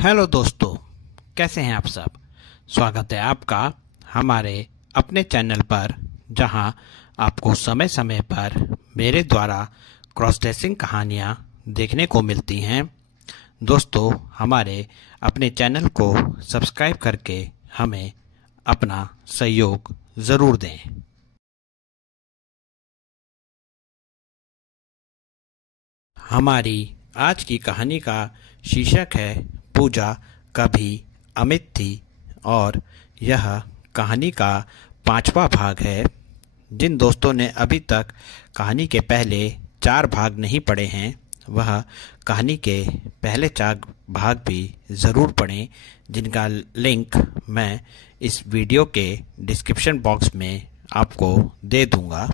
Hello दोस्तों, कैसे हैं आप सब। स्वागत है आपका हमारे अपने चैनल पर, जहां आपको समय समय पर मेरे द्वारा क्रॉस ड्रेसिंग कहानियां देखने को मिलती हैं। दोस्तों, हमारे अपने चैनल को सब्सक्राइब करके हमें अपना सहयोग ज़रूर दें। हमारी आज की कहानी का शीर्षक है पूजा कभी अमित थी, और यह कहानी का 5वां भाग है। जिन दोस्तों ने अभी तक कहानी के पहले 4 भाग नहीं पढ़े हैं, वह कहानी के पहले 4 भाग भी ज़रूर पढ़ें, जिनका लिंक मैं इस वीडियो के डिस्क्रिप्शन बॉक्स में आपको दे दूंगा।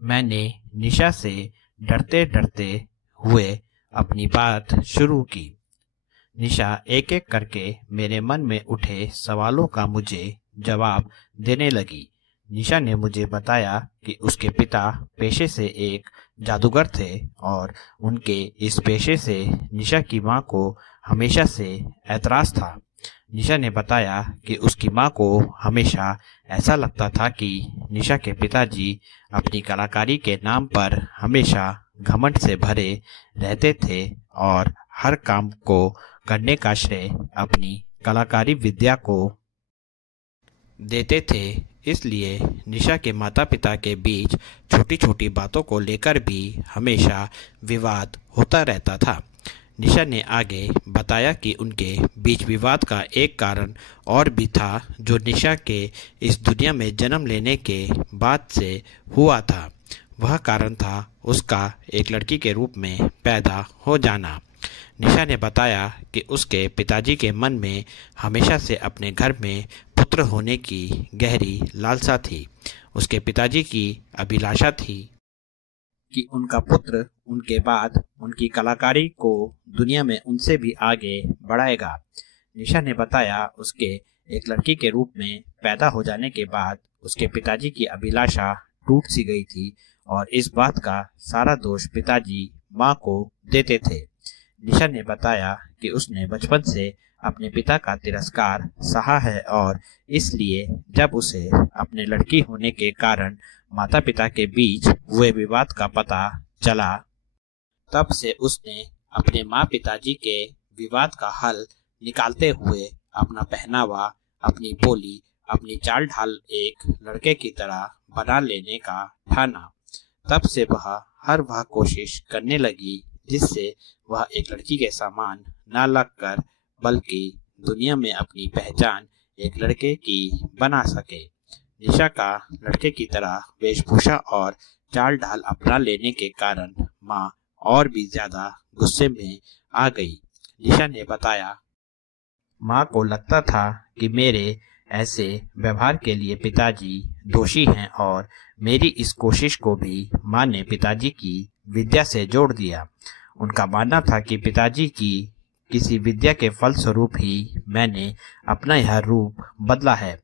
मैंने निशा से डरते डरते हुए अपनी बात शुरू की। निशा एक एक करके मेरे मन में उठे सवालों का मुझे जवाब देने लगी। निशा ने मुझे बताया कि उसके पिता पेशे से एक जादूगर थे, और उनके इस पेशे से निशा की मां को हमेशा से ऐतराज था। निशा ने बताया कि उसकी मां को हमेशा ऐसा लगता था कि निशा के पिताजी अपनी कलाकारी के नाम पर हमेशा घमंड से भरे रहते थे, और हर काम को करने का श्रेय अपनी कलाकारी विद्या को देते थे। इसलिए निशा के माता पिता के बीच छोटी छोटी बातों को लेकर भी हमेशा विवाद होता रहता था। निशा ने आगे बताया कि उनके बीच विवाद का एक कारण और भी था, जो निशा के इस दुनिया में जन्म लेने के बाद से हुआ था। वह कारण था उसका एक लड़की के रूप में पैदा हो जाना। निशा ने बताया कि उसके पिताजी के मन में हमेशा से अपने घर में पुत्र होने की गहरी लालसा थी। उसके पिताजी की अभिलाषा थी कि उनका पुत्र उनके बाद उनकी कलाकारी को दुनिया में उनसे भी आगे बढ़ाएगा। निशा ने बताया उसके एक लड़की के रूप में पैदा हो जाने के बाद उसके पिताजी की अभिलाषा टूट सी गई थी, और इस बात का सारा दोष पिताजी माँ को देते थे। निशा ने बताया कि उसने बचपन से अपने पिता का तिरस्कार सहा है, और इसलिए जब उसे अपने लड़की होने के कारण माता पिता के बीच हुए विवाद का पता चला, तब से उसने अपने माँ पिताजी के विवाद का हल निकालते हुए अपना पहनावा, अपनी बोली, अपनी चाल ढाल एक लड़के की तरह बना लेने का ठाना। तब से वह कोशिश करने लगी जिससे वह एक लड़की के समान न लगकर, बल्कि दुनिया में अपनी पहचान एक लड़के की बना सके। निशा का लड़के की तरह वेशभूषा और चाल ढाल अपना लेने के कारण माँ और भी ज्यादा गुस्से में आ गई। निशा ने बताया, माँ को लगता था कि मेरे ऐसे व्यवहार के लिए पिताजी दोषी हैं, और मेरी इस कोशिश को भी माँ ने पिताजी की विद्या से जोड़ दिया। उनका मानना था कि पिताजी की किसी विद्या के फलस्वरूप ही मैंने अपना यह रूप बदला है।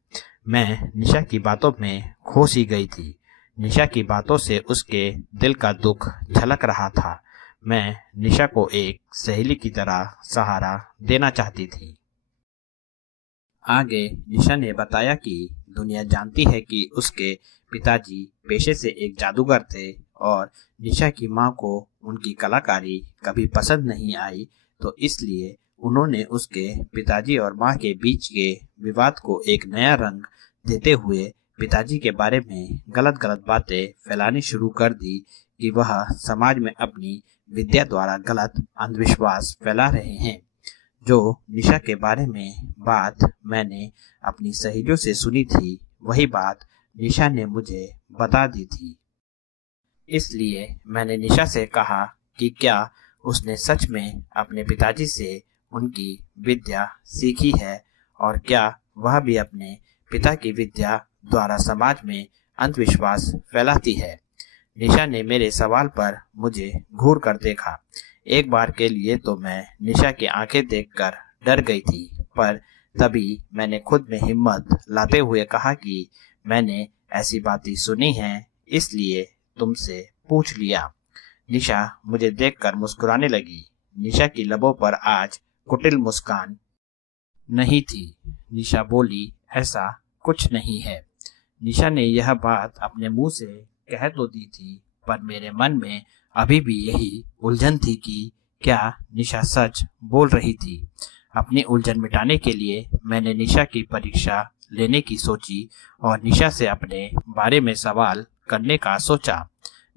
मैं निशा की बातों में खो सी गई थी। निशा की बातों से उसके दिल का दुख झलक रहा था। मैं निशा को एक सहेली की तरह सहारा देना चाहती थी। आगे निशा ने बताया कि दुनिया जानती है कि उसके पिताजी पेशे से एक जादूगर थे, और निशा की मां को उनकी कलाकारी कभी पसंद नहीं आई, तो इसलिए उन्होंने उसके पिताजी और मां के बीच के विवाद को एक नया रंग देते हुए पिताजी के बारे में गलत गलत बातें फैलानी शुरू कर दी कि वह समाज में अपनी विद्या द्वारा गलत अंधविश्वास फैला रहे हैं। जो निशा के बारे में बात मैंने अपनी सहेलियों से सुनी थी, वही बात निशा ने मुझे बता दी थी। इसलिए मैंने निशा से कहा कि क्या उसने सच में अपने पिताजी से उनकी विद्या सीखी है और क्या वह भी अपने पिता की विद्या द्वारा समाज में अंधविश्वास फैलाती है। निशा ने मेरे सवाल पर मुझे घूर कर देखा। एक बार के लिए तो मैं निशा की आंखें देखकर डर गई थी, पर तभी मैंने खुद में हिम्मत लाते हुए कहा कि मैंने ऐसी बातें सुनी हैं, इसलिए तुमसे पूछ लिया। निशा मुझे देखकर मुस्कुराने लगी। निशा की लबों पर आज कुटिल मुस्कान नहीं थी। निशा बोली, ऐसा कुछ नहीं है। निशा ने यह बात अपने मुंह से कह तो दी थी, पर मेरे मन में अभी भी यही उलझन थी कि क्या निशा सच बोल रही थी। अपनी उलझन मिटाने के लिए मैंने निशा की परीक्षा लेने की सोची और निशा से अपने बारे में सवाल करने का सोचा।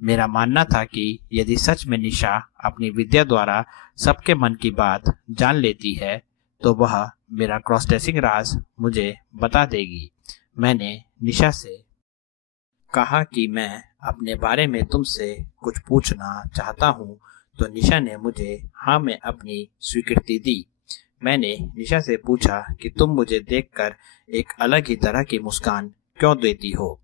मेरा मानना था कि यदि सच में निशा अपनी विद्या द्वारा सबके मन की बात जान लेती है तो वह मेरा क्रॉस ड्रेसिंग राज मुझे बता देगी। मैंने निशा से कहा कि मैं अपने बारे में तुमसे कुछ पूछना चाहता हूँ, तो निशा ने मुझे हाँ में अपनी स्वीकृति दी। मैंने निशा से पूछा कि तुम मुझे देखकर एक अलग ही तरह की मुस्कान क्यों देती हो।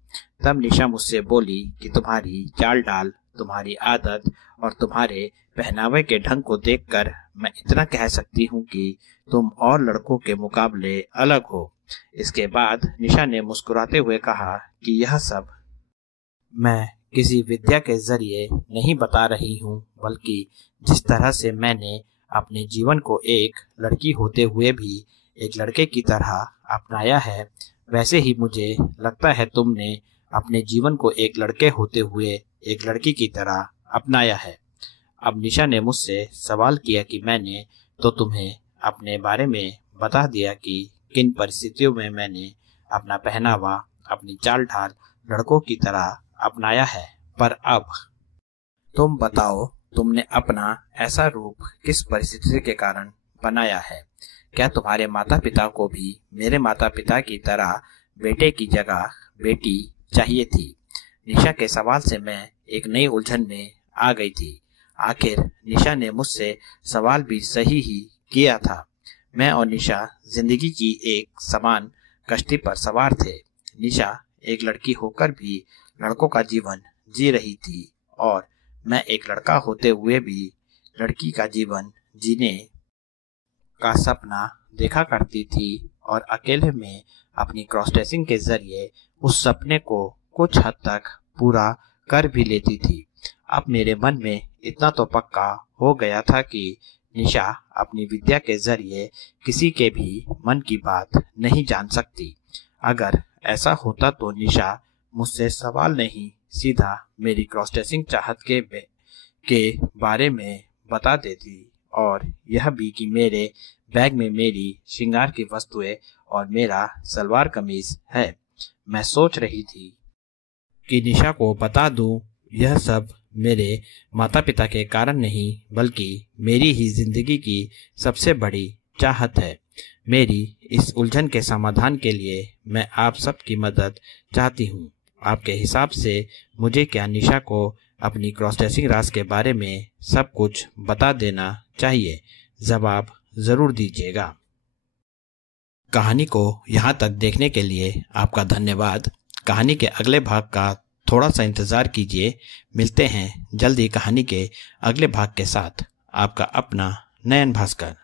तब निशा मुझसे बोली कि तुम्हारी चाल डाल, तुम्हारी आदत और तुम्हारे पहनावे के ढंग को देखकर मैं इतना कह सकती हूँ कि तुम और लड़कों के मुकाबले अलग हो। इसके बाद निशा ने मुस्कुराते हुए कहा कि यह सब मैं किसी विद्या के जरिए नहीं बता रही हूँ, बल्कि जिस तरह से मैंने अपने जीवन को एक लड़की होते हुए भी एक लड़के की तरह अपनाया है, वैसे ही मुझे लगता है तुमने अपने जीवन को एक लड़के होते हुए एक लड़की की तरह अपनाया है। अब निशा ने मुझसे सवाल किया कि मैंने तो तुम्हें अपने बारे में बता दिया कि किन परिस्थितियों में मैंने अपना पहनावा, अपनी चाल ढाल लड़कों की तरह अपनाया है, पर अब तुम बताओ, तुमने अपना ऐसा रूप किस परिस्थिति के कारण बनाया है। क्या तुम्हारे माता पिता को भी मेरे माता पिता की तरह बेटे की जगह बेटी चाहिए थी। निशा के सवाल से मैं एक नई उलझन में आ गई थी। आखिर निशा ने मुझसे सवाल भी सही ही किया था। मैं और निशा जिंदगी की एक समान कश्ती पर सवार थे। निशा एक लड़की होकर भी लड़कों का जीवन जी रही थी और मैं एक लड़का होते हुए भी लड़की का जीवन जीने का सपना देखा करती थी और अकेले में अपनी क्रॉस ड्रेसिंग के जरिए उस सपने को कुछ हद तक पूरा कर भी लेती थी। अब मेरे मन में इतना तो पक्का हो गया था कि निशा अपनी विद्या के जरिए किसी के भी मन की बात नहीं जान सकती। अगर ऐसा होता तो निशा मुझसे सवाल नहीं, सीधा मेरी क्रॉस ड्रेसिंग चाहत के बारे में बता देती और यह भी कि मेरे बैग में मेरी श्रृंगार की वस्तुएं और मेरा सलवार कमीज है। मैं सोच रही थी कि निशा को बता दूं, यह सब मेरे माता पिता के कारण नहीं, बल्कि मेरी ही जिंदगी की सबसे बड़ी चाहत है। मेरी इस उलझन के समाधान के लिए मैं आप सबकी मदद चाहती हूँ। आपके हिसाब से मुझे क्या निशा को अपनी क्रॉस ड्रेसिंग राज के बारे में सब कुछ बता देना चाहिए? जवाब जरूर दीजिएगा। कहानी को यहाँ तक देखने के लिए आपका धन्यवाद। कहानी के अगले भाग का थोड़ा सा इंतज़ार कीजिए। मिलते हैं जल्दी कहानी के अगले भाग के साथ। आपका अपना नयन भास्कर।